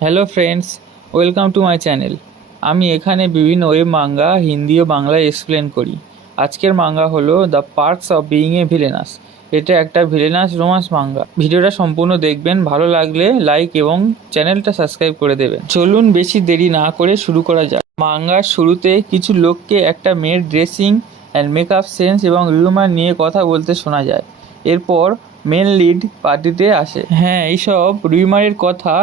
Hello friends, welcome to my channel. আমি এখানে বিভিন্ন ওয়েব মাঙ্গা হিন্দি ও বাংলায় এক্সপ্লেন করি। আজকের মাঙ্গা হলো the parks of being a villainous. এটা একটা ভিলেনাস রোমান্স মাঙ্গা। ভিডিওটা সম্পূর্ণ দেখবেন, ভালো লাগলে লাইক এবং চ্যানেলটা সাবস্ক্রাইব করে দেবেন। চলুন বেশি দেরি না করে শুরু করা যাক। মাঙ্গার শুরুতে কিছু লোককে একটা মেয়ের ড্রেসিং অ্যান্ড মেকআপ সেন্স এবং রিউমার নিয়ে কথা বলতে শোনা যায়। এরপর মেন লিড পার্টিতে আসে। হ্যাঁ, এইসব রিউমারের কথা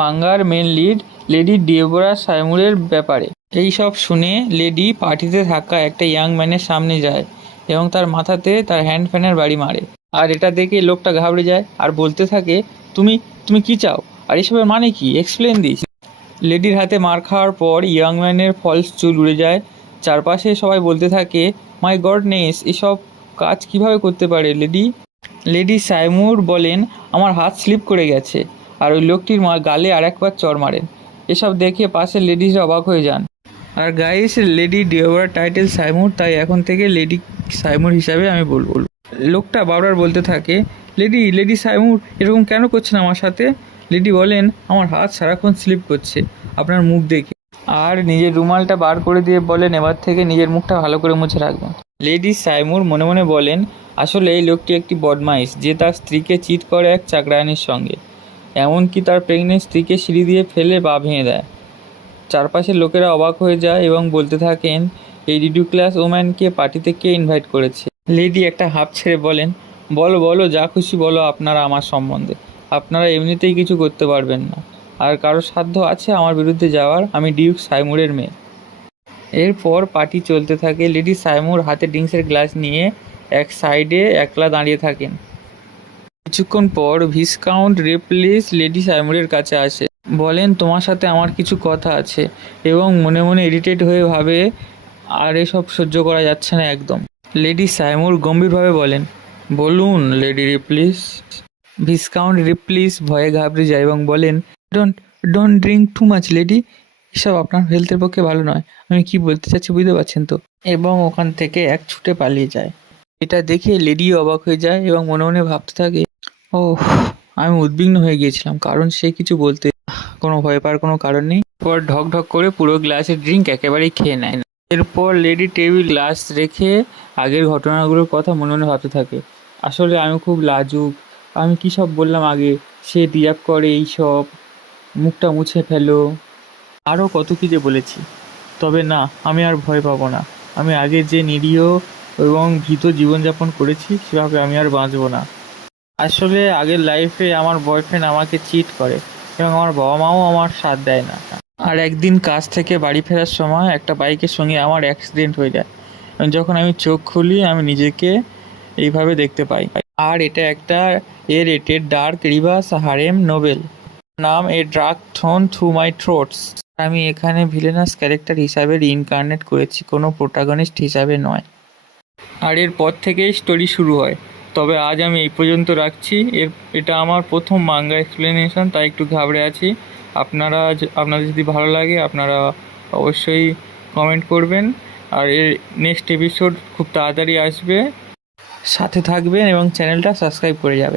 মাঙ্গার মেন লিড লেডি ডেবোরা সাইমুরের ব্যাপারে। এই সব শুনে লেডি পার্টিতে থাকা একটা ইয়াং ম্যানের সামনে যায় এবং তার মাথাতে তার হ্যান্ড ফ্যানের বাড়ি মারে। আর এটা দেখে লোকটা ঘাবড়ে যায় আর বলতে থাকে, তুমি তুমি কি চাও, আর এসবের মানে কি, এক্সপ্লেন দিস। লেডির হাতে মার খাওয়ার পর ইয়াং ম্যানের ফলস চুল উড়ে যায়। চারপাশে সবাই বলতে থাকে, মাই গডনেস, এসব কাজ কিভাবে করতে পারে লেডি। লেডি সাইমুর বলেন, আমার হাত স্লিপ করে গেছে, আর ওই লোকটির গালে আর একবার চড় মারেন। এসব দেখে পাশের লেডিসরা অবাক হয়ে যান। আর গাইস, লেডি ডেওরার টাইটেল সাইমুর, তাই এখন থেকে লেডি সাইমুর হিসাবে আমি বলবো। লোকটা বারবার বলতে থাকে, লেডি সাইমুর এরকম কেন করছেন আমার সাথে। লেডি বলেন, আমার হাত সারাক্ষণ স্লিপ করছে আপনার মুখ দেখে। আর নিজের রুমালটা বার করে দিয়ে বলেন, এবার থেকে নিজের মুখটা ভালো করে মুছে রাখবেন। লেডি সাইমুর মনে মনে বলেন, আসলে এই লোকটি একটি বদমাইশ যে তার স্ত্রীকে চিট করে এক চাকরানির সঙ্গে, এমনকি তার প্রেগনেন্ট স্ত্রীকে সিঁড়ি দিয়ে ফেলে পা ভেঙে দেয়। চারপাশের লোকেরা অবাক হয়ে যায় এবং বলতে থাকেন, এই রিডিকুলাস ওম্যানকে পার্টিতে কে ইনভাইট করেছে। লেডি একটা হাঁপ ছেড়ে বলেন, বলো বলো, যা খুশি বলো আপনারা আমার সম্বন্ধে। আপনারা এমনিতেই কিছু করতে পারবেন না, আর কারো সাধ্য আছে আমার বিরুদ্ধে যাওয়ার। আমি ডিউক সাইমুরের মেয়ে। এরপর পার্টি চলতে থাকে। লেডি সাইমুর হাতে ড্রিঙ্কসের গ্লাস নিয়ে এক সাইডে একলা দাঁড়িয়ে থাকেন। কিছুক্ষণ পর ভিসকাউন্ট রেপলিস লেডি সাইমুরের কাছে আসে, বলেন, তোমার সাথে আমার কিছু কথা আছে, এবং মনে মনে ইরিটেট হয়ে ভাবে, আর এসব সহ্য করা যাচ্ছে না একদম। লেডি সাইমুর গম্ভীরভাবে বলেন, বলুন লেডি রিপ্লিস। ভিসকাউন্ট রিপ্লিস ভয়ে ঘাবড়ে যায় এবং বলেন, don't don't drink too much lady, এসব আপনার হেলথের পক্ষে ভালো নয়। আমি কি বলতে চাচ্ছি বুঝতে পারছেন তো। এবং ওখান থেকে এক ছুটে পালিয়ে যায়। এটা দেখে লেডিও অবাক হয়ে যায় এবং মনে মনে ভাবতে থাকে, ও, আমি উদ্বিগ্ন হয়ে গিয়েছিলাম, কারণ সে কিছু বলতে কোনো ভয় পাওয়ার কোনো কারণ নেই। এরপর ঢক ঢক করে পুরো গ্লাসের ড্রিঙ্ক একেবারেই খেয়ে নেয়। এরপর লেডি টেবিল গ্লাস রেখে আগের ঘটনাগুলোর কথা মনে মনে ভাবতে থাকে, আসলে আমি খুব লাজুক, আমি কী সব বললাম আগে, সে ডিজার্ভ করে এই সব, মুখটা মুছে ফেলো, আরও কত কী যে বলেছি। তবে না, আমি আর ভয় পাবো না। আমি আগে যে নিরীহ এবং ভীত জীবনযাপন করেছি সেভাবে আমি আর বাঁচবো না। আসলে আগের লাইফে আমার বয়ফ্রেন্ড আমাকে চিট করে এবং আমার বাবা মাও আমার সাথ দেয় না। আর একদিন কাজ থেকে বাড়ি ফেরার সময় একটা বাইকের সঙ্গে আমার অ্যাক্সিডেন্ট হয়ে যায় এবং যখন আমি চোখ খুলি আমি নিজেকে এইভাবে দেখতে পাই। আর এটা একটা rated dark reverse harem novel, নাম a drug thrown through my throats. আমি এখানে ভিলেনাস ক্যারেক্টার হিসাবে রিইনকার্নেট করেছি, কোনো প্রোটাগনিস্ট হিসাবে নয়। আর এরপর থেকেই স্টোরি শুরু হয়। তবে আজ আমি এই পর্যন্ত রাখছি। এটা আমার প্রথম মাঙ্গা এক্সপ্লেনেশন, তাই একটু ঘাবড়ে আছি। আপনাদের যদি ভালো লাগে আপনারা অবশ্যই কমেন্ট করবেন। আর এর নেক্সট এপিসোড খুব তাড়াতাড়ি আসবে, সাথে থাকবেন এবং চ্যানেলটা সাবস্ক্রাইব করে যাবেন।